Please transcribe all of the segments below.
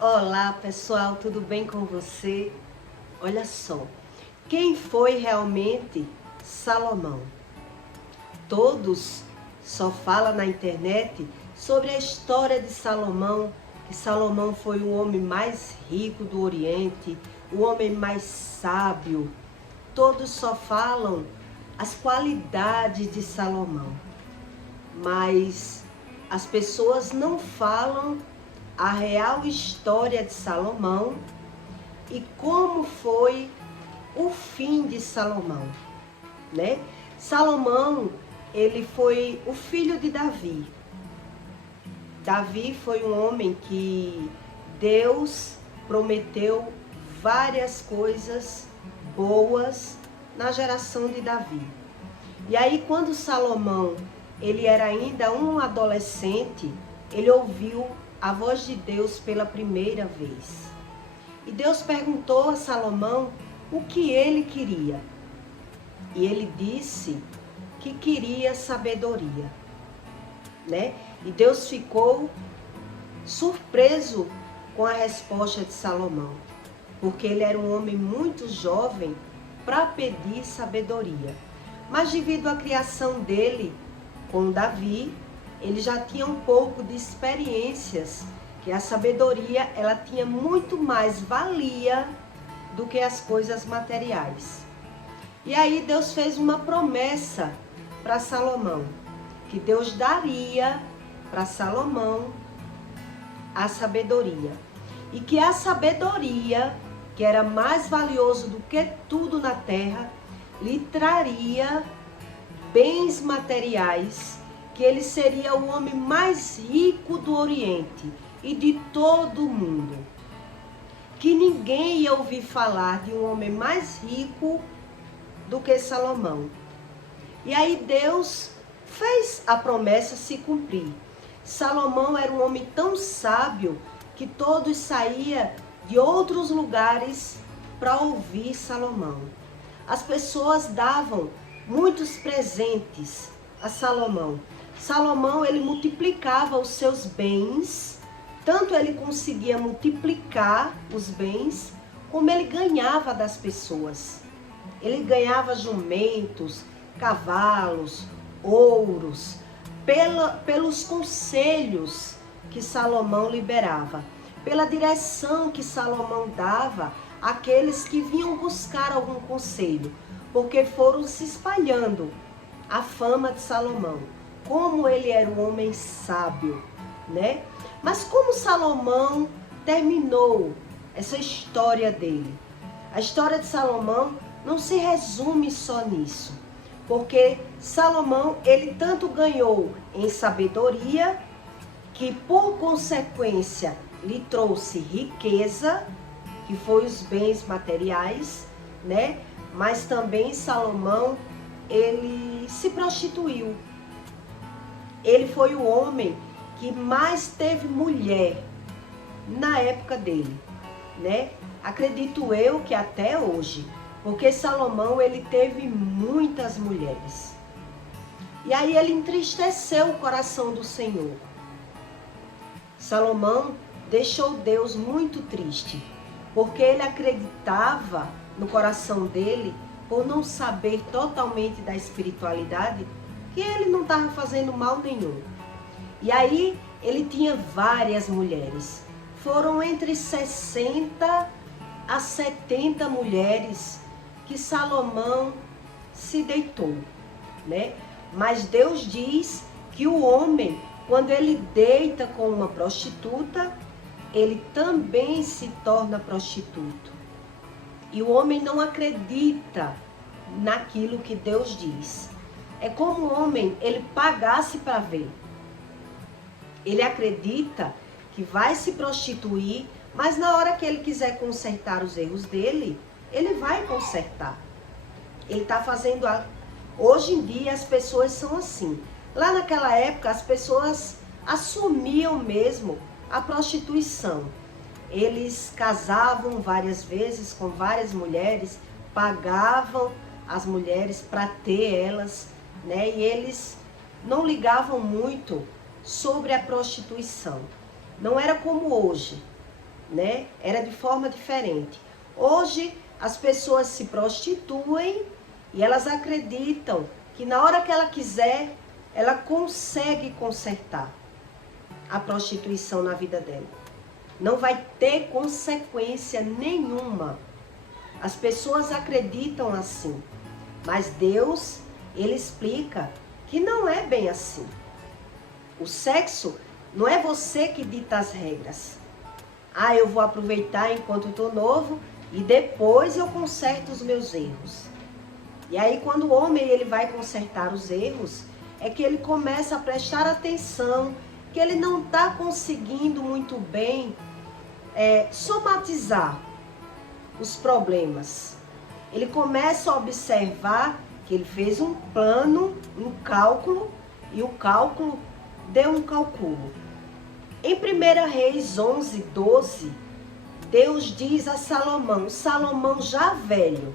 Olá pessoal, tudo bem com você? Olha só, quem foi realmente Salomão? Todos só falam na internet sobre a história de Salomão, que Salomão foi o homem mais rico do Oriente, o homem mais sábio. Todos só falam as qualidades de Salomão, mas as pessoas não falam a real história de Salomão e como foi o fim de Salomão, né? Salomão, ele foi o filho de Davi. Davi foi um homem que Deus prometeu várias coisas boas na geração de Davi. E aí quando Salomão, ele era ainda um adolescente, ele ouviu a voz de Deus pela primeira vez. E Deus perguntou a Salomão o que ele queria. E ele disse que queria sabedoria, né? E Deus ficou surpreso com a resposta de Salomão, porque ele era um homem muito jovem para pedir sabedoria. Mas devido à criação dele com Davi, ele já tinha um pouco de experiências, que a sabedoria ela tinha muito mais valia do que as coisas materiais. E aí Deus fez uma promessa para Salomão, que Deus daria para Salomão a sabedoria. E que a sabedoria, que era mais valioso do que tudo na terra, lhe traria bens materiais, que ele seria o homem mais rico do Oriente e de todo o mundo. Que ninguém ia ouvir falar de um homem mais rico do que Salomão. E aí Deus fez a promessa se cumprir. Salomão era um homem tão sábio que todos saíam de outros lugares para ouvir Salomão. As pessoas davam muitos presentes a Salomão. Salomão, ele multiplicava os seus bens, tanto ele conseguia multiplicar os bens, como ele ganhava das pessoas. Ele ganhava jumentos, cavalos, ouros, pelos conselhos que Salomão liberava, pela direção que Salomão dava àqueles que vinham buscar algum conselho, porque foram se espalhando a fama de Salomão, como ele era um homem sábio, né? Mas como Salomão terminou essa história dele? A história de Salomão não se resume só nisso, porque Salomão, ele tanto ganhou em sabedoria, que por consequência lhe trouxe riqueza, que foi os bens materiais, né? Mas também Salomão, ele se prostituiu. Ele foi o homem que mais teve mulher na época dele, né? Acredito eu que até hoje, porque Salomão, ele teve muitas mulheres. E aí ele entristeceu o coração do Senhor. Salomão deixou Deus muito triste, porque ele acreditava no coração dele, por não saber totalmente da espiritualidade, que ele não estava fazendo mal nenhum. E aí ele tinha várias mulheres. Foram entre 60 a 70 mulheres que Salomão se deitou, né? Mas Deus diz que o homem, quando ele deita com uma prostituta, ele também se torna prostituto. E o homem não acredita naquilo que Deus diz. É como o homem, ele pagasse para ver. Ele acredita que vai se prostituir, mas na hora que ele quiser consertar os erros dele, ele vai consertar. Ele está fazendo... Hoje em dia as pessoas são assim. Lá naquela época as pessoas assumiam mesmo a prostituição. Eles casavam várias vezes com várias mulheres, pagavam as mulheres para ter elas, né? E eles não ligavam muito sobre a prostituição. Não era como hoje, né? Era de forma diferente. Hoje as pessoas se prostituem e elas acreditam que na hora que ela quiser, ela consegue consertar a prostituição na vida dela. Não vai ter consequência nenhuma. As pessoas acreditam assim, mas Deus, ele explica que não é bem assim. O sexo não é você que dita as regras. Ah, eu vou aproveitar enquanto estou novo e depois eu conserto os meus erros. E aí quando o homem ele vai consertar os erros, é que ele começa a prestar atenção que ele não está conseguindo muito bem somatizar os problemas. Ele começa a observar que ele fez um plano, um cálculo, e o cálculo deu um calculo. Em 1 Reis 11, 12, Deus diz a Salomão, Salomão já velho,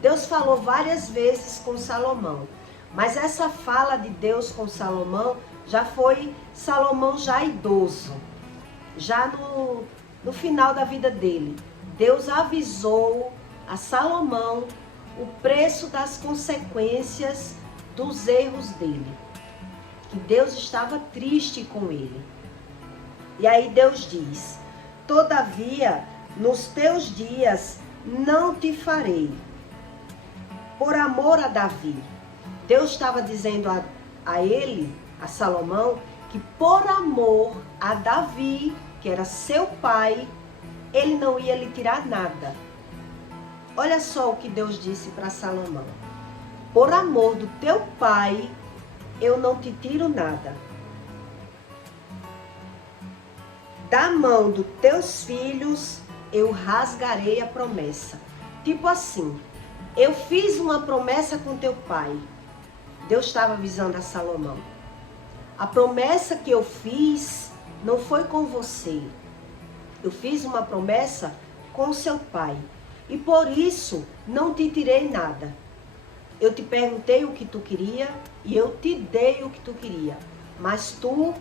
Deus falou várias vezes com Salomão, mas essa fala de Deus com Salomão já foi Salomão já idoso, já no final da vida dele. Deus avisou a Salomão o preço das consequências dos erros dele, que Deus estava triste com ele. E aí Deus diz, todavia, nos teus dias não te farei, por amor a Davi. Deus estava dizendo a ele, a Salomão, que por amor a Davi, que era seu pai, ele não ia lhe tirar nada. Olha só o que Deus disse para Salomão. Por amor do teu pai, eu não te tiro nada. Da mão dos teus filhos, eu rasgarei a promessa. Tipo assim, eu fiz uma promessa com teu pai. Deus estava avisando a Salomão. A promessa que eu fiz não foi com você. Eu fiz uma promessa com seu pai. E por isso não te tirei nada. Eu te perguntei o que tu queria e eu te dei o que tu queria. Mas tu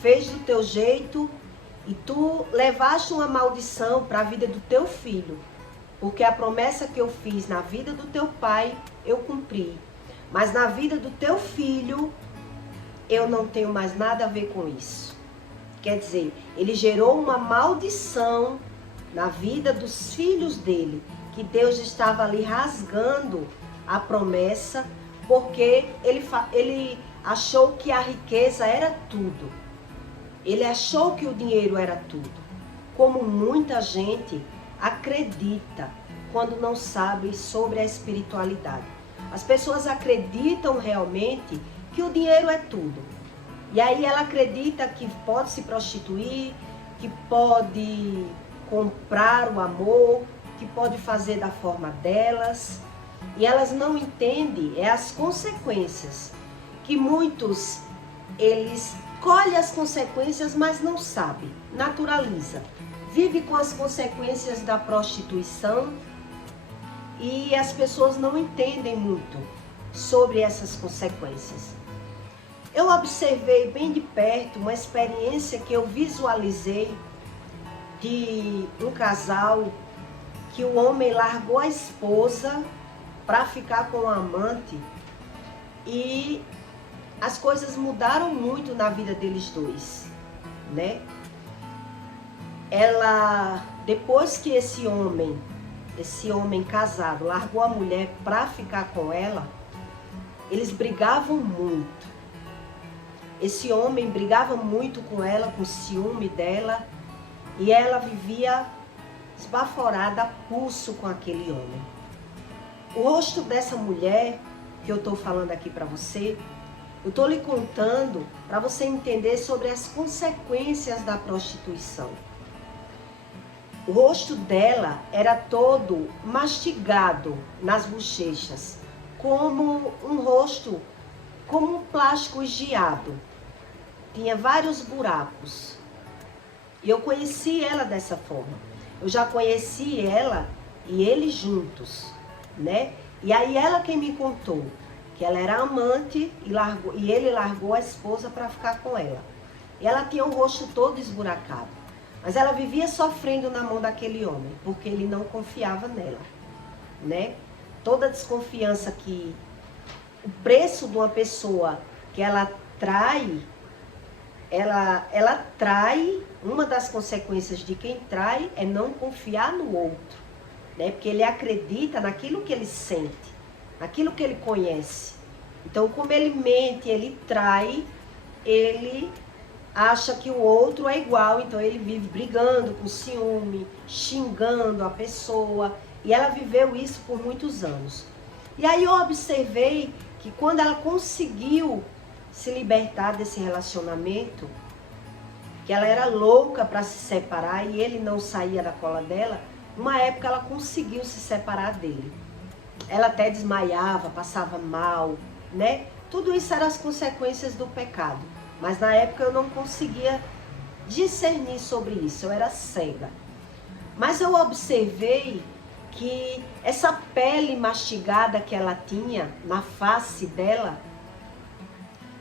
fez do teu jeito e tu levaste uma maldição para a vida do teu filho. Porque a promessa que eu fiz na vida do teu pai, eu cumpri. Mas na vida do teu filho, eu não tenho mais nada a ver com isso. Quer dizer, ele gerou uma maldição na vida dos filhos dele, que Deus estava ali rasgando a promessa, porque ele achou que a riqueza era tudo. Ele achou que o dinheiro era tudo. Como muita gente acredita quando não sabe sobre a espiritualidade. As pessoas acreditam realmente que o dinheiro é tudo. E aí ela acredita que pode se prostituir, que pode comprar o amor, que pode fazer da forma delas. E elas não entendem as consequências. Que muitos, eles colhem as consequências, mas não sabem. Naturaliza. Vive com as consequências da prostituição. E as pessoas não entendem muito sobre essas consequências. Eu observei bem de perto uma experiência que eu visualizei de um casal que o homem largou a esposa para ficar com o amante e as coisas mudaram muito na vida deles dois, né? Depois que esse homem casado largou a mulher para ficar com ela, eles brigavam muito. Esse homem brigava muito com ela, com ciúme dela, e ela vivia esbaforada, a pulso com aquele homem. O rosto dessa mulher, que eu estou falando aqui para você, eu estou lhe contando para você entender sobre as consequências da prostituição. O rosto dela era todo mastigado nas bochechas, como um rosto, como um plástico esgiado. Tinha vários buracos. E eu conheci ela dessa forma. Eu já conheci ela e ele juntos, né? E aí ela quem me contou que ela era amante e ele largou a esposa para ficar com ela. E ela tinha o rosto todo esburacado. Mas ela vivia sofrendo na mão daquele homem, porque ele não confiava nela, né? Toda desconfiança que... O preço de uma pessoa que ela trai, ela trai, uma das consequências de quem trai é não confiar no outro, né? Porque ele acredita naquilo que ele sente, naquilo que ele conhece. Então, como ele mente, ele trai, ele acha que o outro é igual, então ele vive brigando com ciúme, xingando a pessoa, e ela viveu isso por muitos anos. E aí eu observei que quando ela conseguiu se libertar desse relacionamento, que ela era louca para se separar e ele não saía da cola dela, uma época ela conseguiu se separar dele. Ela até desmaiava, passava mal, né? Tudo isso eram as consequências do pecado. Mas na época eu não conseguia discernir sobre isso, eu era cega. Mas eu observei que essa pele mastigada que ela tinha na face dela,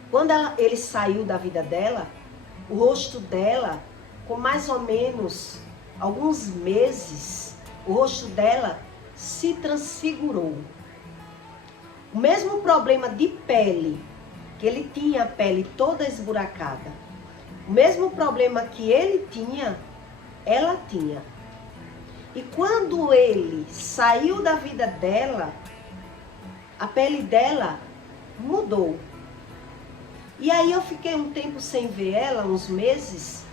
quando ele saiu da vida dela, o rosto dela, com mais ou menos alguns meses, o rosto dela se transfigurou. O mesmo problema de pele, que ele tinha a pele toda esburacada, o mesmo problema que ele tinha, ela tinha. E quando ele saiu da vida dela, a pele dela mudou. E aí eu fiquei um tempo sem ver ela, uns meses,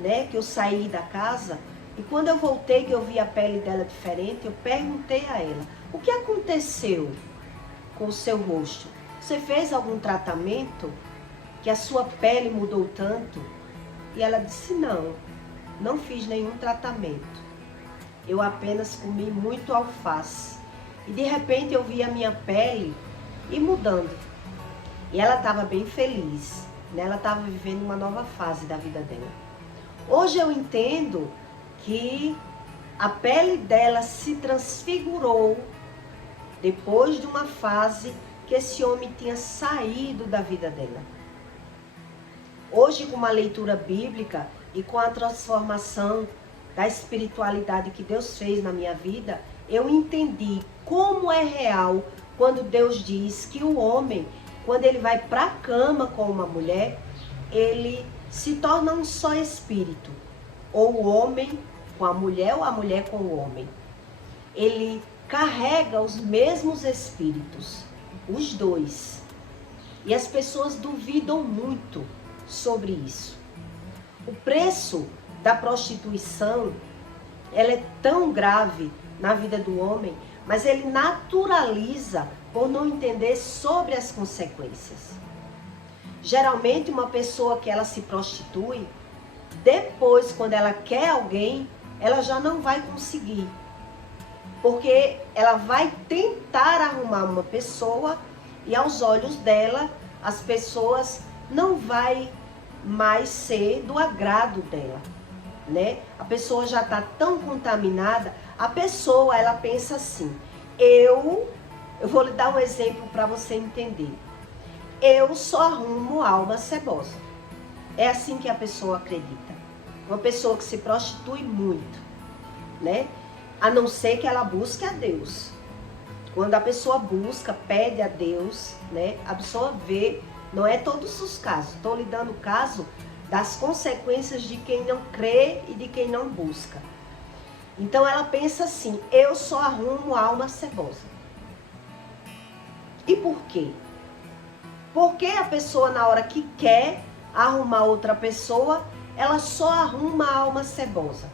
né, que eu saí da casa. E quando eu voltei, que eu vi a pele dela diferente, eu perguntei a ela: o que aconteceu com o seu rosto? Você fez algum tratamento que a sua pele mudou tanto? E ela disse: não fiz nenhum tratamento. Eu apenas comi muito alface. E de repente eu vi a minha pele ir mudando. E ela estava bem feliz, né? Ela estava vivendo uma nova fase da vida dela. Hoje eu entendo que a pele dela se transfigurou depois de uma fase que esse homem tinha saído da vida dela. Hoje, com uma leitura bíblica e com a transformação da espiritualidade que Deus fez na minha vida, eu entendi como é real quando Deus diz que o homem, quando ele vai para a cama com uma mulher, ele se torna um só espírito. Ou o homem com a mulher ou a mulher com o homem. Ele carrega os mesmos espíritos, os dois. E as pessoas duvidam muito sobre isso. O preço da prostituição, ela é tão grave na vida do homem, mas ele naturaliza por não entender sobre as consequências. Geralmente uma pessoa que ela se prostitui, depois quando ela quer alguém, ela já não vai conseguir. Porque ela vai tentar arrumar uma pessoa e aos olhos dela, as pessoas não vai mais ser do agrado dela, né? A pessoa já está tão contaminada, a pessoa, ela pensa assim: eu vou lhe dar um exemplo para você entender. Eu só arrumo alma cebosa. É assim que a pessoa acredita. Uma pessoa que se prostitui muito, né? A não ser que ela busque a Deus. Quando a pessoa busca, pede a Deus, né? A pessoa vê, não é todos os casos. Estou lhe dando o caso das consequências de quem não crê e de quem não busca. Então ela pensa assim: eu só arrumo alma cebosa. E por quê? Porque a pessoa, na hora que quer arrumar outra pessoa, ela só arruma a alma cebosa.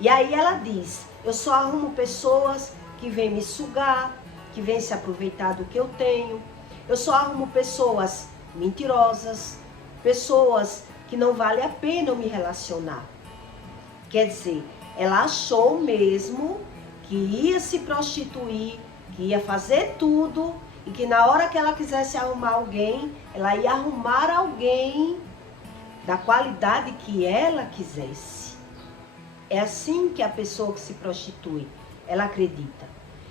E aí ela diz: eu só arrumo pessoas que vêm me sugar, que vêm se aproveitar do que eu tenho. Eu só arrumo pessoas mentirosas, pessoas que não vale a pena eu me relacionar. Quer dizer, ela achou mesmo que ia se prostituir, que ia fazer tudo, e que na hora que ela quisesse arrumar alguém, ela ia arrumar alguém da qualidade que ela quisesse. É assim que a pessoa que se prostitui, ela acredita.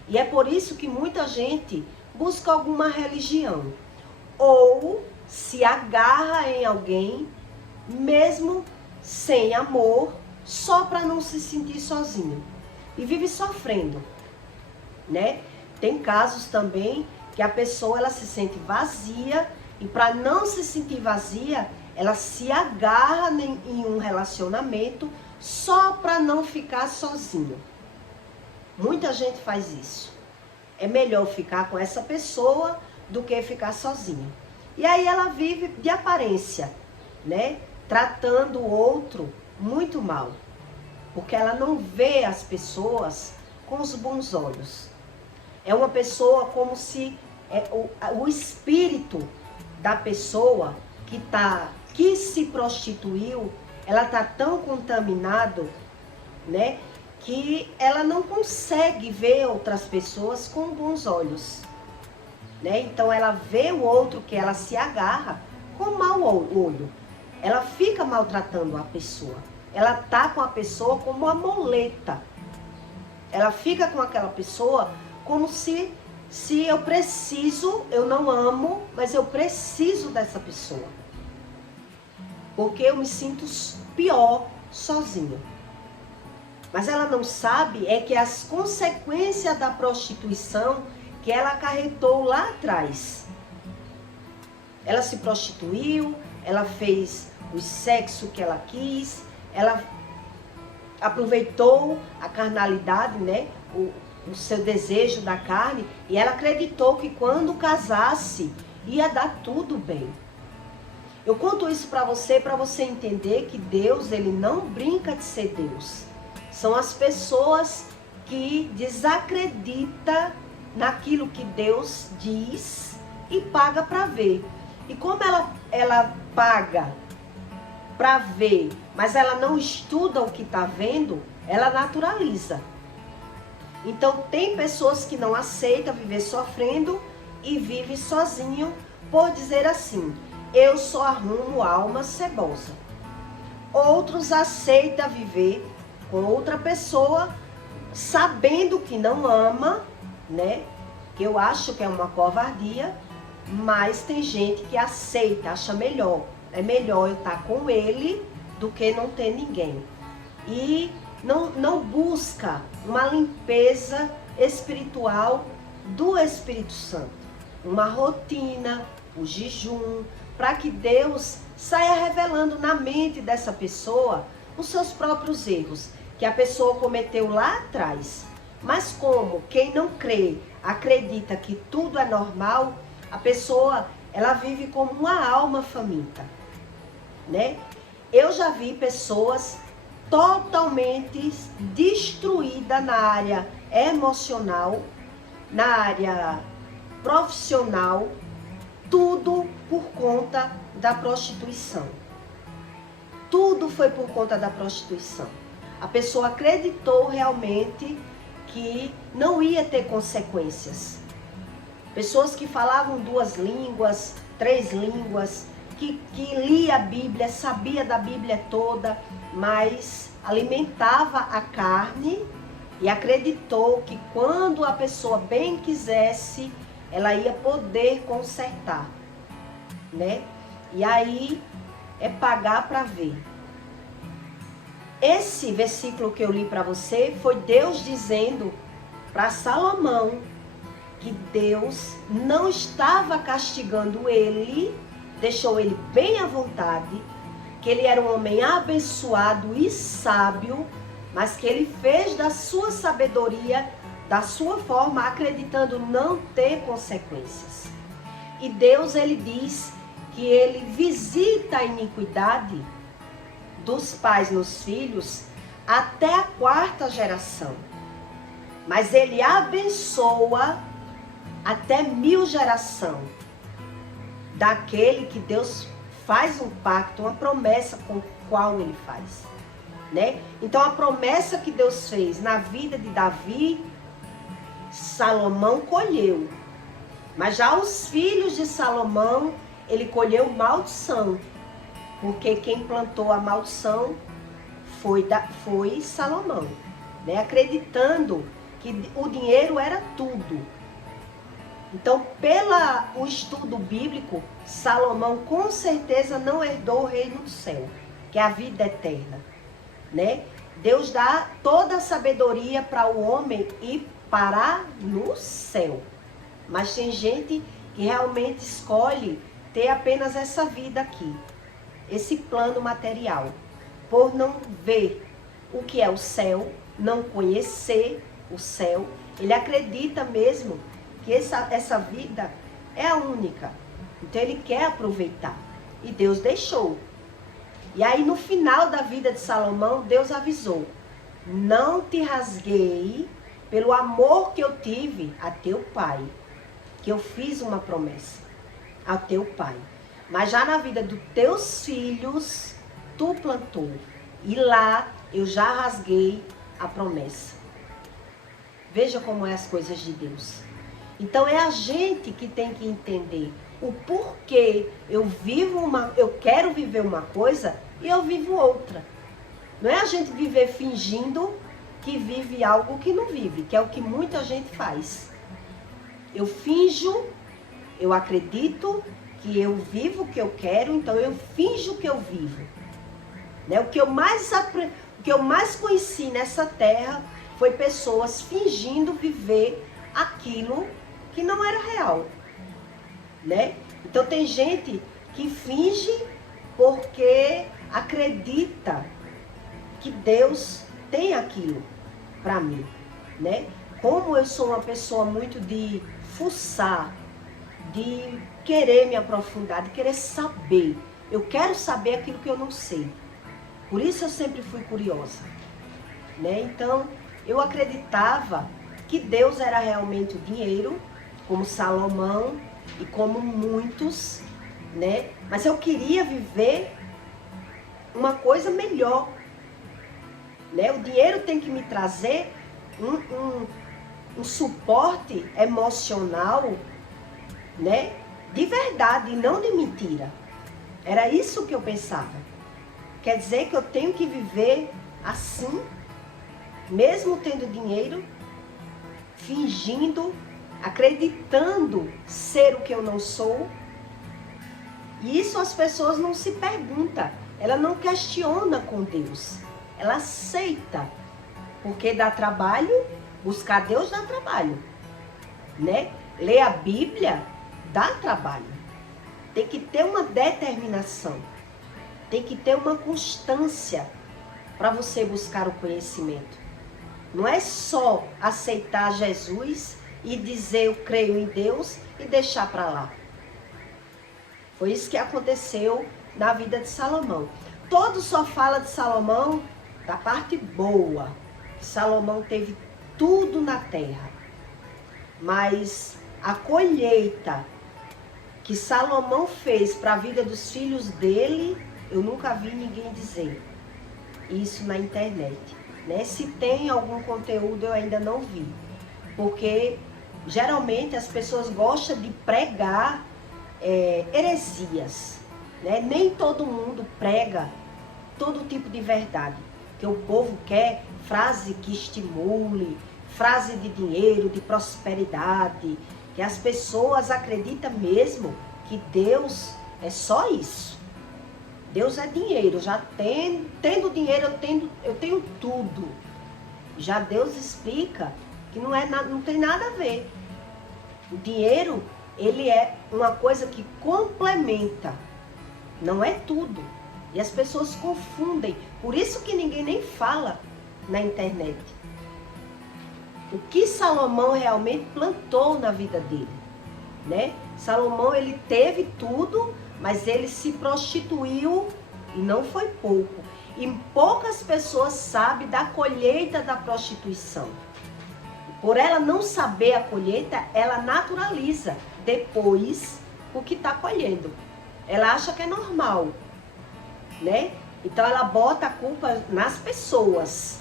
E é por isso que muita gente busca alguma religião, ou se agarra em alguém mesmo sem amor, só para não se sentir sozinho. E vive sofrendo, né? Tem casos também que a pessoa ela se sente vazia e para não se sentir vazia, ela se agarra em um relacionamento só para não ficar sozinho. Muita gente faz isso. É melhor ficar com essa pessoa do que ficar sozinho. E aí ela vive de aparência, né? Tratando o outro muito mal. Porque ela não vê as pessoas com os bons olhos. É uma pessoa como se o espírito da pessoa que se prostituiu, ela está tão contaminado, né? Que ela não consegue ver outras pessoas com bons olhos, né? Então ela vê o outro que ela se agarra com mau olho. Ela fica maltratando a pessoa. Ela tá com a pessoa como uma muleta. Ela fica com aquela pessoa como se eu não amo, mas eu preciso dessa pessoa. Porque eu me sinto pior sozinha. Mas ela não sabe é que as consequências da prostituição que ela acarretou lá atrás. Ela se prostituiu, ela fez o sexo que ela quis, ela aproveitou a carnalidade, né? O seu desejo da carne, e ela acreditou que quando casasse ia dar tudo bem. Eu conto isso para você entender que Deus, ele não brinca de ser Deus. São as pessoas que desacreditam naquilo que Deus diz e paga para ver. E como ela paga para ver, mas ela não estuda o que está vendo, ela naturaliza. Então tem pessoas que não aceitam viver sofrendo e vive sozinho por dizer assim, eu só arrumo alma cebosa. Outros aceitam viver com outra pessoa, sabendo que não ama, né? Que eu acho que é uma covardia, mas tem gente que aceita, acha melhor. É melhor eu estar com ele do que não ter ninguém. E não busca uma limpeza espiritual do Espírito Santo. Uma rotina, o jejum, para que Deus saia revelando na mente dessa pessoa os seus próprios erros, que a pessoa cometeu lá atrás. Mas como quem não crê, acredita que tudo é normal, a pessoa, ela vive como uma alma faminta, né? Eu já vi pessoas totalmente destruídas na área emocional, na área profissional, tudo por conta da prostituição. Tudo foi por conta da prostituição. A pessoa acreditou realmente que não ia ter consequências. Pessoas que falavam 2 línguas, 3 línguas, que lia a Bíblia, sabia da Bíblia toda, mas alimentava a carne e acreditou que quando a pessoa bem quisesse, ela ia poder consertar, né? E aí é pagar para ver. Esse versículo que eu li para você foi Deus dizendo para Salomão que Deus não estava castigando ele, deixou ele bem à vontade, que ele era um homem abençoado e sábio, mas que ele fez da sua sabedoria, da sua forma, acreditando não ter consequências. E Deus, ele diz que ele visita a iniquidade dos pais nos filhos até a 4ª geração. Mas ele abençoa até 1000 geração daquele que Deus faz um pacto, uma promessa com o qual ele faz, né? Então a promessa que Deus fez na vida de Davi, Salomão colheu. Mas já os filhos de Salomão, ele colheu maldição. Porque quem plantou a maldição foi Salomão, né? Acreditando que o dinheiro era tudo. Então, pelo estudo bíblico, Salomão com certeza não herdou o reino do céu. que é a vida eterna, né? Deus dá toda a sabedoria para o homem ir parar no céu. Mas tem gente que realmente escolhe ter apenas essa vida aqui, esse plano material, por não ver o que é o céu, não conhecer o céu. Ele acredita mesmo que essa vida é a única. Então ele quer aproveitar. E Deus deixou. E aí no final da vida de Salomão, Deus avisou: não te rasguei pelo amor que eu tive a teu pai, que eu fiz uma promessa a teu pai. Mas já na vida dos teus filhos, tu plantou. E lá eu já rasguei a promessa. Veja como é as coisas de Deus. Então é a gente que tem que entender o porquê eu quero viver uma coisa e eu vivo outra. Não é a gente viver fingindo que vive algo que não vive, que é o que muita gente faz. Eu finjo, eu acredito que eu vivo o que eu quero, então eu finjo que eu vivo. Né? O que eu mais conheci nessa terra foi pessoas fingindo viver aquilo que não era real. Né? Então tem gente que finge porque acredita que Deus tem aquilo para mim, né? Como eu sou uma pessoa muito de fuçar, de querer me aprofundar, de querer saber. Eu quero saber aquilo que eu não sei. Por isso eu sempre fui curiosa, né? Então eu acreditava que Deus era realmente o dinheiro, como Salomão e como muitos, né? Mas eu queria viver uma coisa melhor, né? O dinheiro tem que me trazer um suporte emocional, né? De verdade e não de mentira. Era isso que eu pensava. Quer dizer que eu tenho que viver assim, mesmo tendo dinheiro, fingindo, acreditando ser o que eu não sou. E isso as pessoas não se perguntam, ela não questiona com Deus, ela aceita, porque dá trabalho, buscar Deus dá trabalho, né? Ler a Bíblia dá trabalho, tem que ter uma determinação, tem que ter uma constância para você buscar o conhecimento. Não é só aceitar Jesus e dizer eu creio em Deus e deixar para lá. Foi isso que aconteceu na vida de Salomão. Todo só fala de Salomão da parte boa. Salomão teve tudo na terra. Mas a colheita que Salomão fez para a vida dos filhos dele, eu nunca vi ninguém dizer isso na internet. Né? Se tem algum conteúdo, eu ainda não vi. Porque geralmente as pessoas gostam de pregar heresias. Né? Nem todo mundo prega todo tipo de verdade. Que o povo quer frase que estimule, frase de dinheiro, de prosperidade. Que as pessoas acreditam mesmo que Deus é só isso. Deus é dinheiro. Já tendo dinheiro, eu tenho tudo. Já Deus explica que não tem nada a ver. O dinheiro, ele é uma coisa que complementa. Não é tudo. E as pessoas confundem. Por isso que ninguém nem fala na internet. O que Salomão realmente plantou na vida dele, né? Salomão, ele teve tudo, mas ele se prostituiu e não foi pouco. E poucas pessoas sabem da colheita da prostituição. Por ela não saber a colheita, ela naturaliza depois o que está colhendo. Ela acha que é normal, né? Então ela bota a culpa nas pessoas.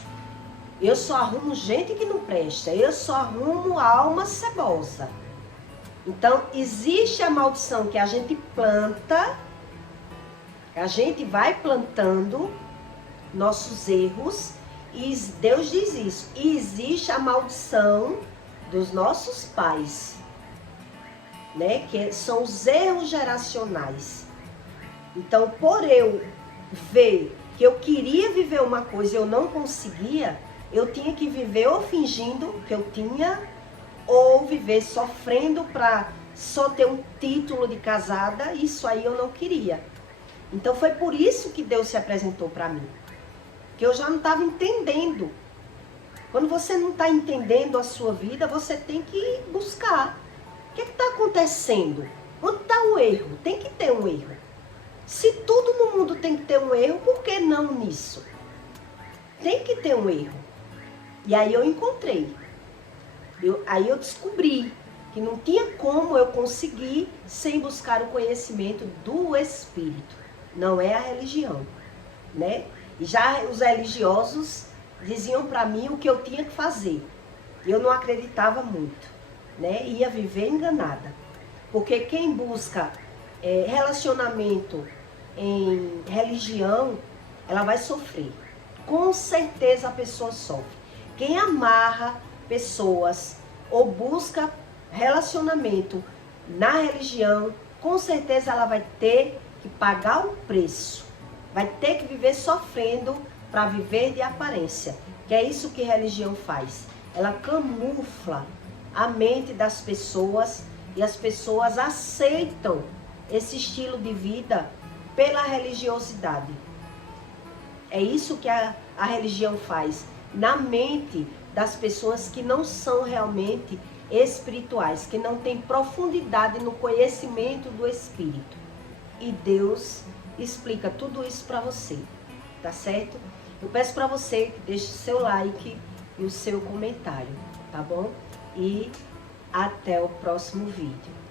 Eu só arrumo gente que não presta. Eu só arrumo alma cebosa. Então existe a maldição que a gente planta. A gente vai plantando nossos erros. E Deus diz isso. E existe a maldição dos nossos pais, né? Que são os erros geracionais. Então, por eu ver que eu queria viver uma coisa e eu não conseguia, eu tinha que viver ou fingindo que eu tinha, ou viver sofrendo para só ter um título de casada. Isso aí eu não queria. Então foi por isso que Deus se apresentou para mim, que eu já não estava entendendo. Quando você não está entendendo a sua vida, você tem que buscar. O que está acontecendo? Onde está o erro? Tem que ter um erro. Se tudo no mundo tem que ter um erro, por que não nisso? Tem que ter um erro. E aí eu encontrei. Aí eu descobri que não tinha como eu conseguir sem buscar o conhecimento do Espírito. Não é a religião, né? E já os religiosos diziam para mim o que eu tinha que fazer. Eu não acreditava muito, né? Ia viver enganada. Porque quem busca relacionamento em religião, ela vai sofrer. Com certeza a pessoa sofre. Quem amarra pessoas ou busca relacionamento na religião, com certeza ela vai ter que pagar o preço. Vai ter que viver sofrendo para viver de aparência. Que é isso que religião faz. Ela camufla a mente das pessoas e as pessoas aceitam esse estilo de vida pela religiosidade. É isso que a religião faz na mente das pessoas que não são realmente espirituais, que não têm profundidade no conhecimento do Espírito. E Deus explica tudo isso para você, tá certo? Eu peço para você que deixe o seu like e o seu comentário, tá bom? E até o próximo vídeo.